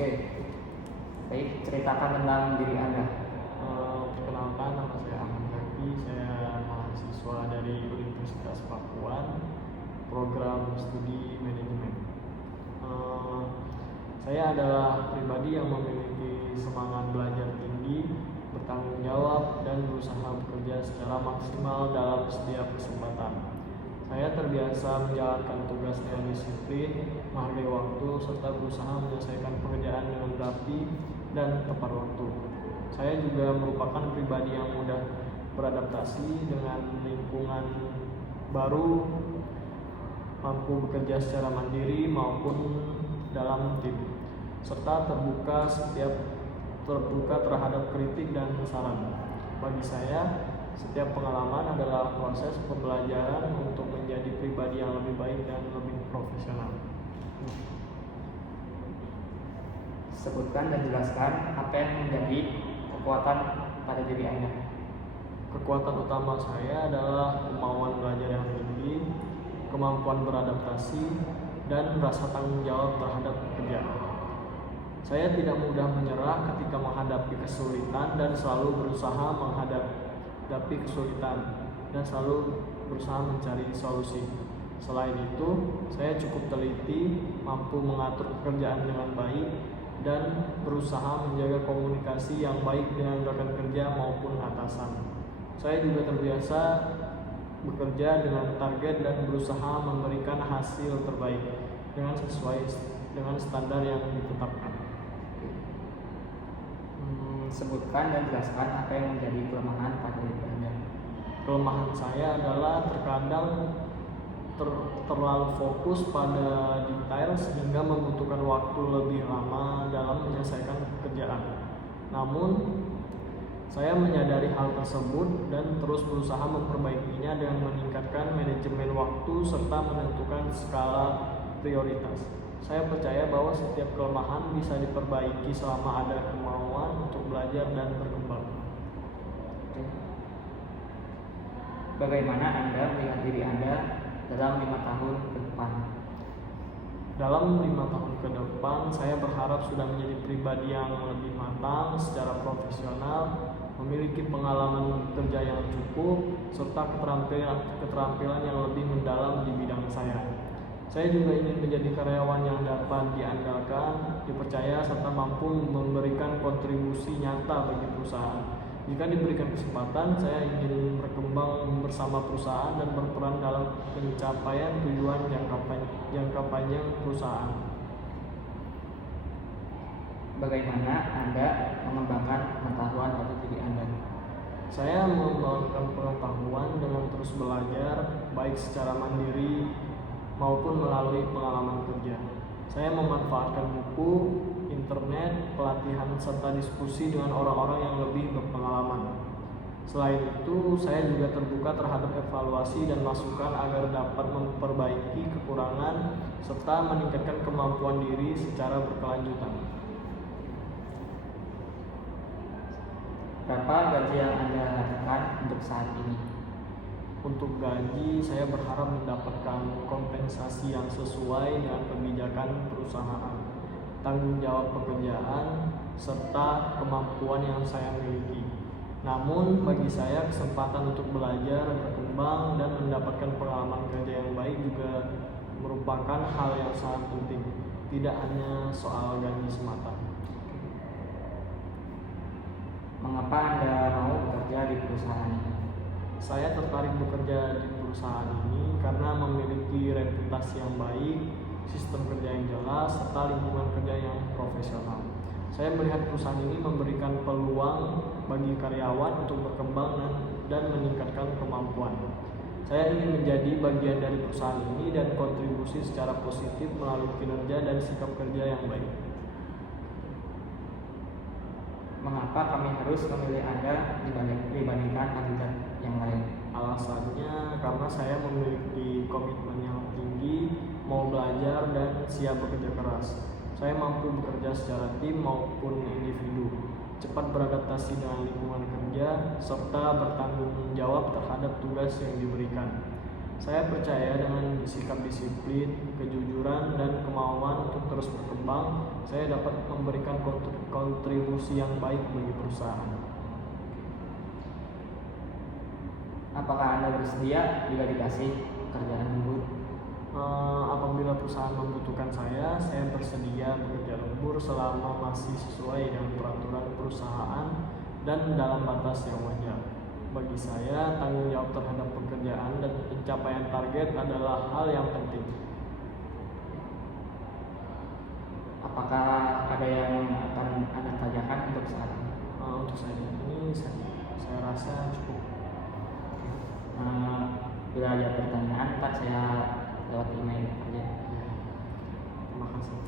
Oke, baik, ceritakan tentang diri Anda. Perkenalkan, nama saya Ahmad Zaki. Saya mahasiswa dari Universitas Pakuan, program studi manajemen. Saya adalah pribadi yang memiliki semangat belajar tinggi, bertanggung jawab, dan berusaha bekerja secara maksimal dalam setiap kesempatan. Saya terbiasa menjalankan tugas dengan disiplin, menghargai waktu, serta berusaha menyelesaikan pekerjaan dengan rapi dan tepat waktu. Saya juga merupakan pribadi yang mudah beradaptasi dengan lingkungan baru, mampu bekerja secara mandiri maupun dalam tim, serta terbuka terhadap kritik dan saran. Bagi saya, setiap pengalaman adalah proses pembelajaran untuk menjadi pribadi yang lebih baik dan lebih profesional. Sebutkan dan jelaskan apa yang menjadi kekuatan pada diri Anda. Kekuatan utama saya adalah kemauan belajar yang tinggi, kemampuan beradaptasi, dan rasa tanggung jawab terhadap pekerjaan. Saya tidak mudah menyerah ketika menghadapi kesulitan dan selalu berusaha menghadapi kesulitan dan selalu berusaha mencari solusi. Selain itu, saya cukup teliti, mampu mengatur pekerjaan dengan baik, dan berusaha menjaga komunikasi yang baik dengan rekan kerja maupun atasan. Saya juga terbiasa bekerja dengan target dan berusaha memberikan hasil terbaik dengan sesuai dengan standar yang ditetapkan. Sebutkan dan jelaskan apa yang menjadi kelemahan pada diri Anda. Kelemahan saya adalah terkadang terlalu fokus pada detail sehingga membutuhkan waktu lebih lama dalam menyelesaikan pekerjaan. Namun, saya menyadari hal tersebut dan terus berusaha memperbaikinya dengan meningkatkan manajemen waktu serta menentukan skala prioritas. Saya percaya bahwa setiap kelemahan bisa diperbaiki selama ada kemauan untuk belajar dan berkembang. Bagaimana Anda melihat diri Anda dalam 5 tahun ke depan? Dalam 5 tahun ke depan, saya berharap sudah menjadi pribadi yang lebih matang secara profesional, memiliki pengalaman kerja yang cukup, serta keterampilan yang lebih mendalam di bidang saya. Saya juga ingin menjadi karyawan yang dapat diandalkan, dipercaya, serta mampu memberikan kontribusi nyata bagi perusahaan. Jika diberikan kesempatan, saya ingin berkembang bersama perusahaan dan berperan dalam pencapaian tujuan jangka panjang perusahaan. Bagaimana Anda mengembangkan pengetahuan pada diri Anda? Saya mengembangkan pengetahuan dengan terus belajar, baik secara mandiri maupun melalui pengalaman kerja. Saya memanfaatkan buku, internet, pelatihan, serta diskusi dengan orang-orang yang lebih berpengalaman. Selain itu, saya juga terbuka terhadap evaluasi dan masukan agar dapat memperbaiki kekurangan serta meningkatkan kemampuan diri secara berkelanjutan. Berapa gaji yang Anda harapkan untuk saat ini? Untuk gaji, saya berharap mendapatkan kompensasi yang sesuai dengan kebijakan perusahaan, tanggung jawab pekerjaan, serta kemampuan yang saya miliki. Namun, bagi saya kesempatan untuk belajar, berkembang, dan mendapatkan pengalaman kerja yang baik juga merupakan hal yang sangat penting, tidak hanya soal gaji semata. Mengapa Anda mau bekerja di perusahaan ini? Saya tertarik bekerja di perusahaan ini karena memiliki reputasi yang baik, sistem kerja yang jelas, serta lingkungan kerja yang profesional. Saya melihat perusahaan ini memberikan peluang bagi karyawan untuk berkembang dan meningkatkan kemampuan. Saya ingin menjadi bagian dari perusahaan ini dan kontribusi secara positif melalui kinerja dan sikap kerja yang baik. Mengapa kami harus memilih Anda dibandingkan kandidat yang lain? Alasannya karena saya memiliki komitmen yang tinggi, mau belajar, dan siap bekerja keras. Saya mampu bekerja secara tim maupun individu, cepat beradaptasi dengan lingkungan kerja, serta bertanggung jawab terhadap tugas yang diberikan. Saya percaya dengan sikap disiplin, kejujuran, dan kemauan untuk terus berkembang, saya dapat memberikan kontribusi yang baik bagi perusahaan. Apakah Anda bersedia jika dikasih pekerjaan lembur? Apabila perusahaan membutuhkan saya bersedia bekerja lembur selama masih sesuai dengan peraturan perusahaan dan dalam batas yang wajar. Bagi saya, tanggung jawab terhadap pekerjaan dan pencapaian target adalah hal yang penting. Apakah ada yang akan Anda tanyakan untuk saat ini? Untuk saat ini, saya rasa cukup. Bila ada pertanyaan, ntar saya lewat email aja. Terima kasih.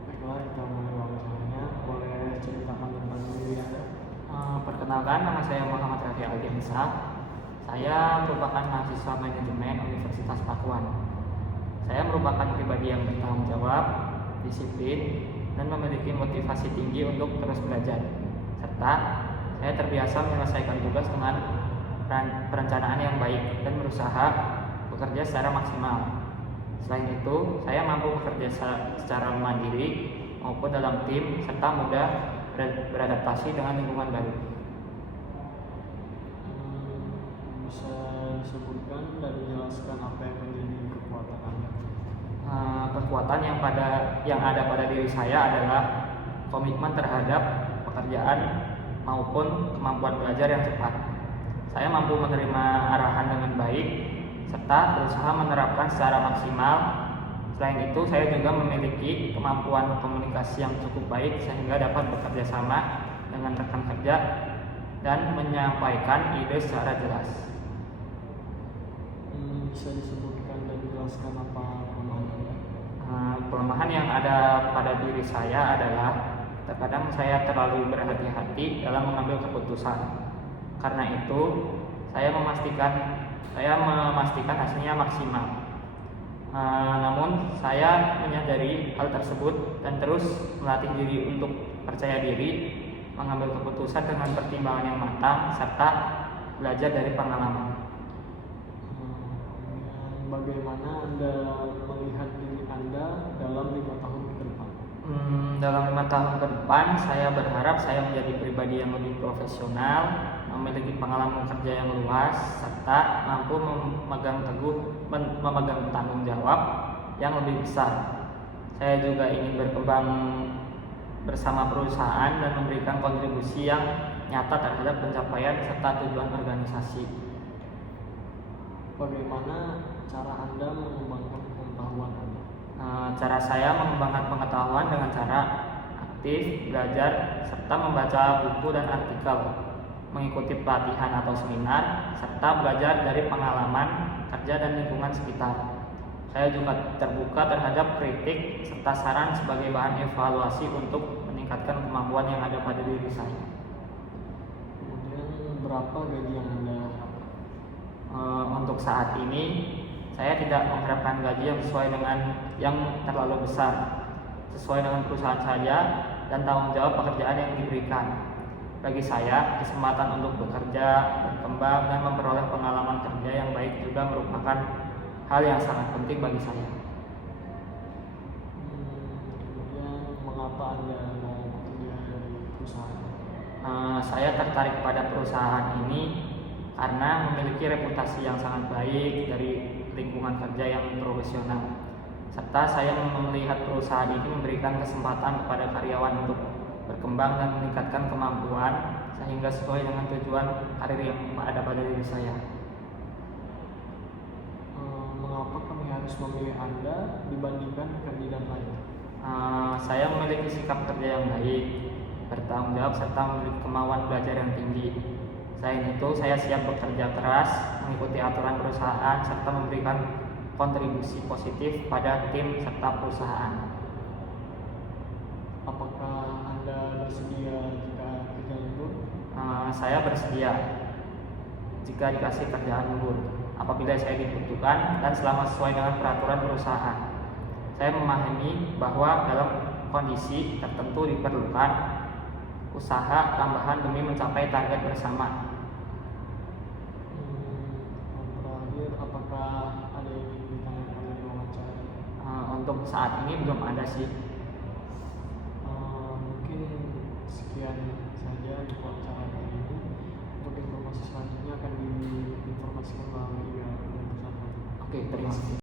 Baiklah, kita mulai wawancaranya. Boleh ceritakan tentang diri Anda? Perkenalkan, nama saya Muhammad Rafi Aldiansa. Saya merupakan mahasiswa manajemen Universitas Pakuan. Saya merupakan pribadi yang bertanggung jawab, disiplin, dan memiliki motivasi tinggi untuk terus belajar. Serta saya terbiasa menyelesaikan tugas dengan perencanaan yang baik dan berusaha bekerja secara maksimal. Selain itu, saya mampu bekerja secara mandiri maupun dalam tim serta mudah beradaptasi dengan lingkungan baru. Bisa disebutkan dan dijelaskan apa yang menjadi kekuatan Anda? Kekuatan yang ada pada diri saya adalah komitmen terhadap pekerjaan maupun kemampuan belajar yang cepat. Saya mampu menerima arahan dengan baik serta berusaha menerapkan secara maksimal. Selain itu, saya juga memiliki kemampuan komunikasi yang cukup baik sehingga dapat bekerja sama dengan rekan kerja dan menyampaikan ide secara jelas. Bisa disebutkan dan dijelaskan apa kelemahan Anda? Kelemahan yang ada pada diri saya adalah terkadang saya terlalu berhati-hati dalam mengambil keputusan. Karena itu, saya memastikan hasilnya maksimal. Namun, saya menyadari hal tersebut dan terus melatih diri untuk percaya diri, mengambil keputusan dengan pertimbangan yang matang, serta belajar dari pengalaman. Bagaimana Anda melihat diri Anda dalam 5 tahun ke depan? Dalam 5 tahun ke depan, saya berharap saya menjadi pribadi yang lebih profesional, memiliki pengalaman kerja yang luas, serta mampu memegang tanggung jawab yang lebih besar. Saya juga ingin berkembang bersama perusahaan dan memberikan kontribusi yang nyata terhadap pencapaian serta tujuan organisasi. Bagaimana cara Anda mengembangkan pengetahuan Anda? Cara saya mengembangkan pengetahuan dengan cara aktif, belajar, serta membaca buku dan artikel, mengikuti pelatihan atau seminar, serta belajar dari pengalaman kerja dan lingkungan sekitar. Saya juga terbuka terhadap kritik serta saran sebagai bahan evaluasi untuk meningkatkan kemampuan yang ada pada diri saya. Kemudian berapa gaji yang Anda harapkan? Untuk saat ini, saya tidak mengharapkan gaji yang sesuai dengan yang terlalu besar, sesuai dengan perusahaan saja dan tanggung jawab pekerjaan yang diberikan. Bagi saya, kesempatan untuk bekerja, berkembang, dan memperoleh pengalaman kerja yang baik juga merupakan hal yang sangat penting bagi saya. Kemudian, mengapa Anda mau bekerja dari perusahaan? Saya tertarik pada perusahaan ini karena memiliki reputasi yang sangat baik dari lingkungan kerja yang profesional, serta saya melihat perusahaan ini memberikan kesempatan kepada karyawan untuk berkembang dan meningkatkan kemampuan sehingga sesuai dengan tujuan karir yang ada pada diri saya. Mengapa kami harus memilih Anda dibandingkan kandidat lain? Saya memiliki sikap kerja yang baik, bertanggung jawab, serta memiliki kemauan belajar yang tinggi. Selain itu, saya siap bekerja keras, mengikuti aturan perusahaan, serta memberikan kontribusi positif pada tim serta perusahaan. Apakah Anda bersedia jika kerja lembur? Saya bersedia jika dikasih kerjaan lembur apabila saya dibutuhkan dan selama sesuai dengan peraturan perusahaan. Saya memahami bahwa dalam kondisi tertentu diperlukan usaha tambahan demi mencapai target bersama. Terakhir, apakah ada yang ingin ditanyakan dari wawancara? Untuk saat ini belum ada sih. Mungkin sekian saja untuk wawancara kali ini. Untuk informasi selanjutnya akan diinformasikan melalui media sosial. Oke, terima kasih.